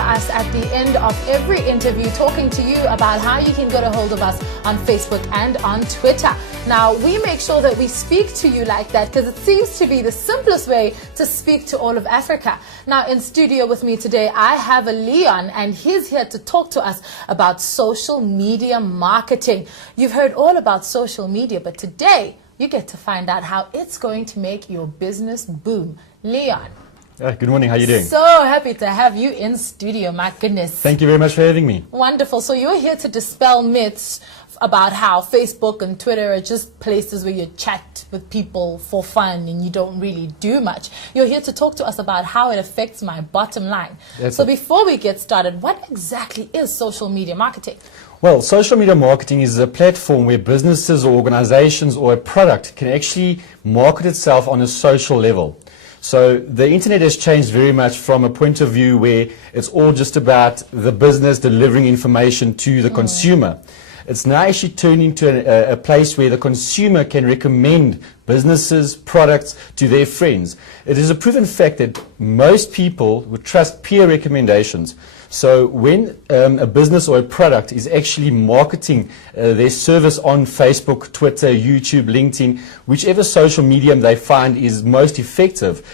us at the end of every interview talking to you about how you can get a hold of us on Facebook and on Twitter. Now, we make sure that we speak to you like that because it seems to be the simplest way to speak to all of Africa. Now, in studio with me today, I have a Leon, and he's here to talk to us about social media marketing. You've heard all about social media, but today you get to find out how it's going to make your business boom. Leon. Good morning, how are you doing? So happy to have you in studio, my goodness. Thank you very much for having me. Wonderful. So you're here to dispel myths about how Facebook and Twitter are just places where you chat with people for fun and you don't really do much. You're here to talk to us about how it affects my bottom line. So before we get started, what exactly is social media marketing? Well, social media marketing is a platform where businesses or organizations or a product can actually market itself on a social level. So the internet has changed very much from a point of view where it's all just about the business delivering information to the consumer. It's now actually turned into a place where the consumer can recommend businesses, products to their friends. It is a proven fact that most people would trust peer recommendations. So when a business or a product is actually marketing their service on Facebook, Twitter, YouTube, LinkedIn, whichever social medium they find is most effective,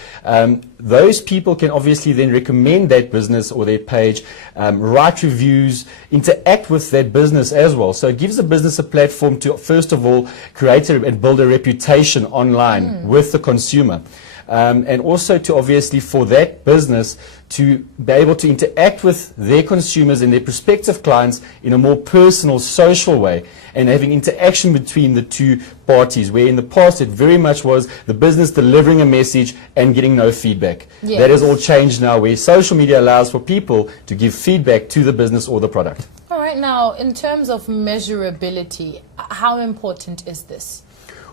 those people can obviously then recommend that business or their page, write reviews, interact with that business as well. So it gives the business a platform to, first of all, create and build a reputation online with the consumer. And also to obviously for that business to be able to interact with their consumers and their prospective clients in a more personal, social way, and having interaction between the two parties, where in the past it very much was the business delivering a message and getting no feedback. Yes. That has all changed now, where social media allows for people to give feedback to the business or the product. All right, now in terms of measurability, how important is this?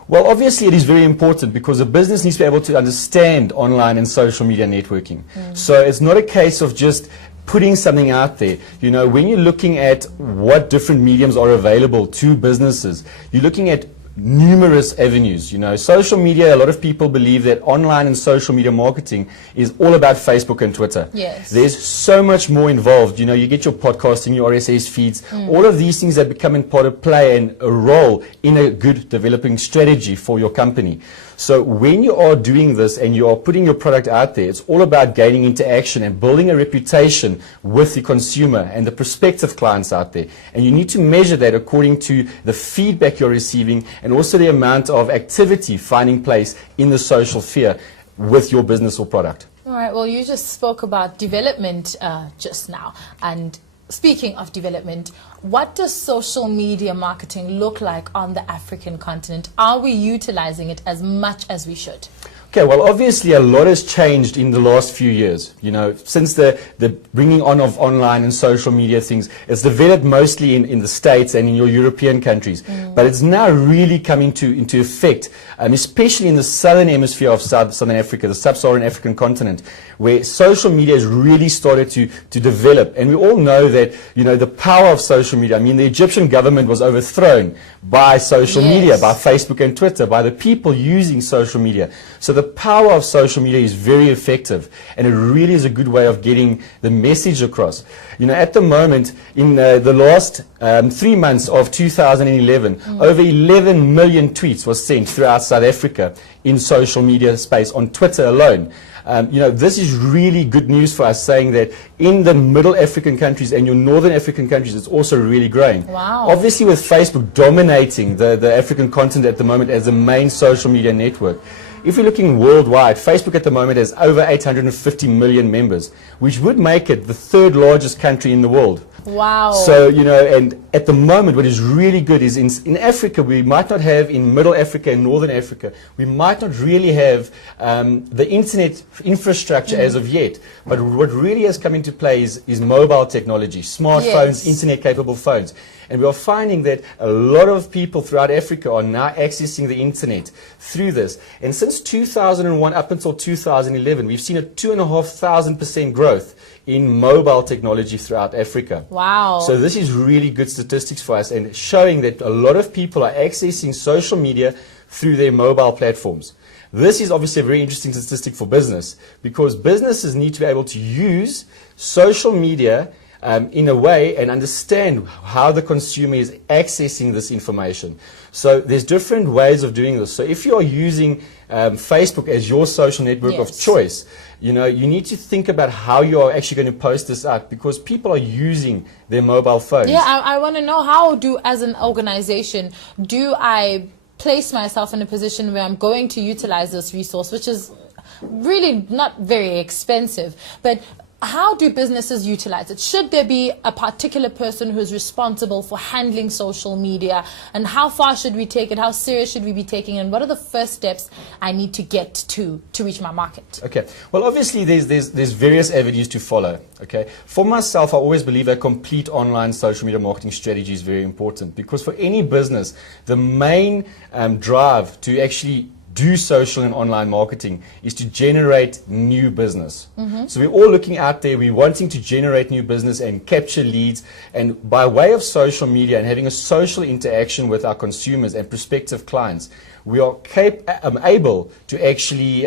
Well, obviously it is very important because a business needs to be able to understand online and social media networking. So it's not a case of just putting something out there. You know, when you're looking at what different mediums are available to businesses, you're looking at numerous avenues. You know, social media, a lot of people believe that online and social media marketing is all about Facebook and Twitter. Yes. There's so much more involved. You know, you get your podcasting, your RSS feeds, all of these things are becoming part of play and a role in a good developing strategy for your company. So when you are doing this and you are putting your product out there, it's all about gaining interaction and building a reputation with the consumer and the prospective clients out there. And you need to measure that according to the feedback you're receiving and also the amount of activity finding place in the social sphere with your business or product. All right, well, you just spoke about development just now. And speaking of development, what does social media marketing look like on the African continent? Are we utilizing it as much as we should? Okay, well, obviously a lot has changed in the last few years. You know, since the bringing on of online and social media things, it's developed mostly in the States and in your European countries. But it's now really coming into effect, especially in the southern hemisphere of Southern Africa, the sub-Saharan African continent, where social media has really started to develop. And we all know that, you know, the power of social media. I mean, the Egyptian government was overthrown by social media, by Facebook and Twitter, by the people using social media. So the power of social media is very effective, and it really is a good way of getting the message across. You know, at the moment, in the last 3 months of 2011, over 11 million tweets were sent throughout South Africa in social media space on Twitter alone. You know, this is really good news for us, saying that in the middle African countries and your northern African countries, it's also really growing. Wow. Obviously, with Facebook dominating the African continent at the moment as the main social media network, if you're looking worldwide, Facebook at the moment has over 850 million members, which would make it the third largest country in the world. Wow. So, you know, and at the moment, what is really good is in Africa, we might not have, in Middle Africa and Northern Africa, we might not really have the internet infrastructure as of yet. But what really has come into play is mobile technology, smartphones, internet-capable phones. And we are finding that a lot of people throughout Africa are now accessing the internet through this. And since 2001 up until 2011, we've seen a 2,500% growth in mobile technology throughout Africa. Wow. So this is really good statistics for us and showing that a lot of people are accessing social media through their mobile platforms. This is obviously a very interesting statistic for business, because businesses need to be able to use social media in a way and understand how the consumer is accessing this information. So there's different ways of doing this. So if you're using Facebook as your social network Yes. of choice, you need to think about how you are actually going to post this out, because people are using their mobile phones. Yeah, I want to know, as an organization, do I place myself in a position where I'm going to utilize this resource, which is really not very expensive, but how do businesses utilize it? Should there be a particular person who is responsible for handling social media? And how far should we take it? How serious should we be taking it? And what are the first steps I need to get to reach my market? Okay. Well, obviously, there's various avenues to follow. Okay. For myself, I always believe a complete online social media marketing strategy is very important, because for any business, the main drive to actually do social and online marketing is to generate new business. So we're all looking out there, we're wanting to generate new business and capture leads, and by way of social media and having a social interaction with our consumers and prospective clients, we are able to actually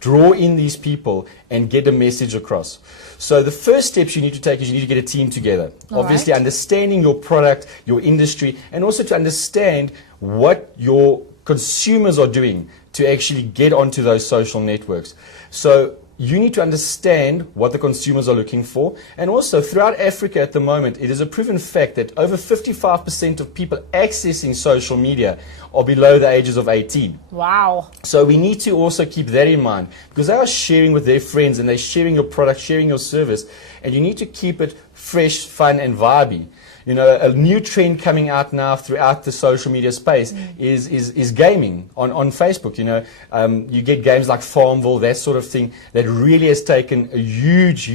draw in these people and get a message across. So the first steps you need to take is you need to get a team together. Obviously, understanding your product, your industry, and also to understand what your consumers are doing to actually get onto those social networks. So you need to understand what the consumers are looking for. And also, throughout Africa at the moment, it is a proven fact that over 55% of people accessing social media are below the ages of 18. Wow. So we need to also keep that in mind, because they are sharing with their friends and they're sharing your product, sharing your service, and you need to keep it fresh, fun, and vibey. A new trend coming out now throughout the social media space is gaming on Facebook. You get games like Farmville, that sort of thing, that really has taken a huge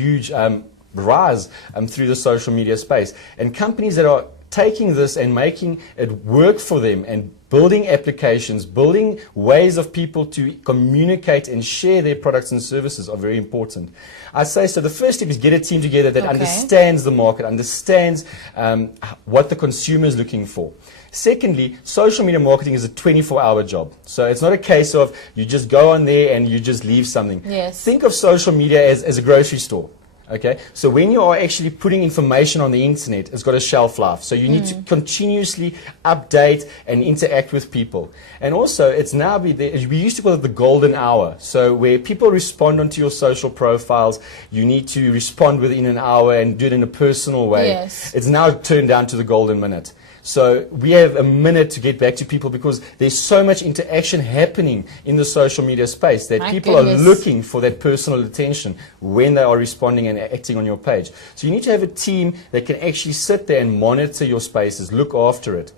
rise through the social media space. And companies that are taking this and making it work for them and building applications, building ways of people to communicate and share their products and services are very important. I say so. The first step is get a team together that understands the market, understands what the consumer is looking for. Secondly, social media marketing is a 24-hour job. So it's not a case of you just go on there and you just leave something. Yes. Think of social media as a grocery store. Okay, so when you are actually putting information on the internet, it's got a shelf life. So you need to continuously update and interact with people. And also, it's now we used to call it the golden hour. So where people respond onto your social profiles, you need to respond within an hour and do it in a personal way. Yes. It's now turned down to the golden minute. So we have a minute to get back to people, because there's so much interaction happening in the social media space that people are looking for that personal attention when they are responding and acting on your page. So you need to have a team that can actually sit there and monitor your spaces, look after it.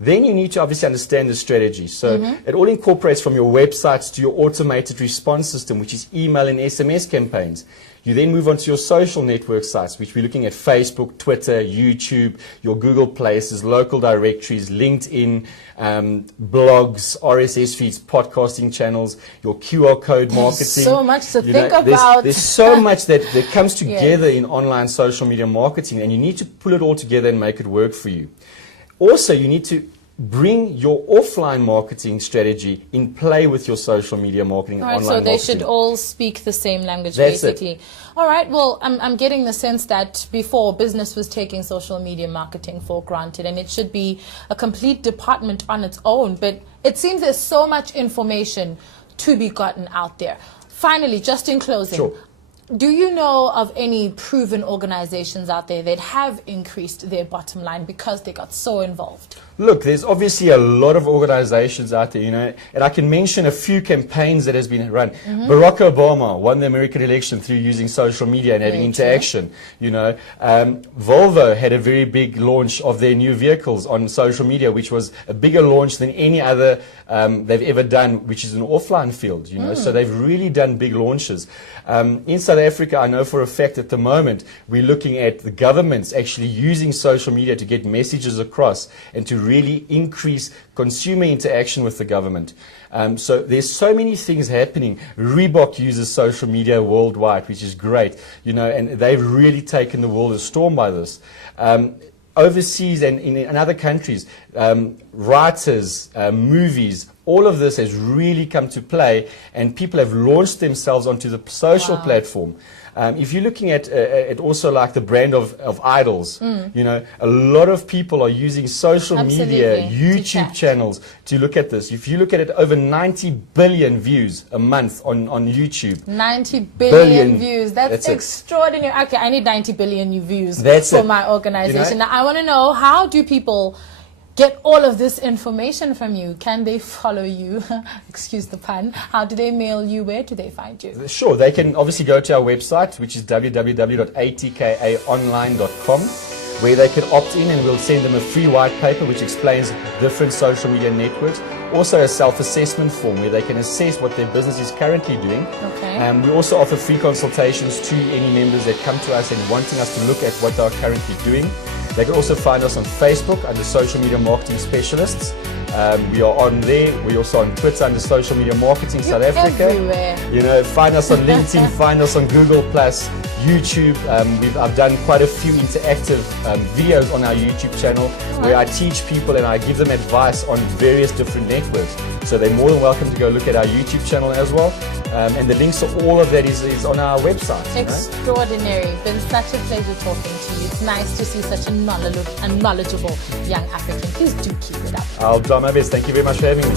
Then you need to obviously understand the strategy. So it all incorporates from your websites to your automated response system, which is email and SMS campaigns. You then move on to your social network sites, which we're looking at Facebook, Twitter, YouTube, your Google Places, local directories, LinkedIn, blogs, RSS feeds, podcasting channels, your QR code marketing. So much to think about. There's so much that comes together in online social media marketing, and you need to pull it all together and make it work for you. Also, you need to bring your offline marketing strategy in play with your social media marketing and online marketing. So they should all speak the same language, That's basically. It. All right. Well, I'm getting the sense that before, business was taking social media marketing for granted, and it should be a complete department on its own. But it seems there's so much information to be gotten out there. Finally, just in closing. Sure. Do you know of any proven organizations out there that have increased their bottom line because they got so involved? Look, there's obviously a lot of organizations out there, and I can mention a few campaigns that has been run. Barack Obama won the American election through using social media and having interaction. Volvo had a very big launch of their new vehicles on social media, which was a bigger launch than any other they've ever done, which is an offline field. So they've really done big launches. In South Africa, I know for a fact at the moment we're looking at the governments actually using social media to get messages across and to really increase consumer interaction with the government. So there's so many things happening. Reebok uses social media worldwide, which is great, and they've really taken the world by storm by this. Overseas and in other countries, writers, movies, all of this has really come to play, and people have launched themselves onto the social platform. If you're looking at also like the brand of idols, you know, a lot of people are using social media, YouTube channels to look at this. If you look at it, over 90 billion views a month on YouTube. 90 billion views. That's extraordinary. Okay, I need 90 billion views for my organization. Now, I want to know, how do people get all of this information from you? Can they follow you? Excuse the pun. How do they mail you? Where do they find you? Sure, they can obviously go to our website, which is www.atkaonline.com, where they can opt in, and we'll send them a free white paper which explains different social media networks. Also a self-assessment form where they can assess what their business is currently doing. We also offer free consultations to any members that come to us and wanting us to look at what they are currently doing. They can also find us on Facebook under Social Media Marketing Specialists. We are on there. We're also on Twitter under Social Media Marketing South Africa. Everywhere. You know, find us on LinkedIn, find us on Google+, YouTube. I've done quite a few interactive videos on our YouTube channel where I teach people and I give them advice on various different networks. So they're more than welcome to go look at our YouTube channel as well. And the links to all of that is on our website. Extraordinary. It's been such a pleasure talking to you. It's nice to see such a knowledgeable young African. Please do keep it up. I'll try my best. Thank you very much for having me.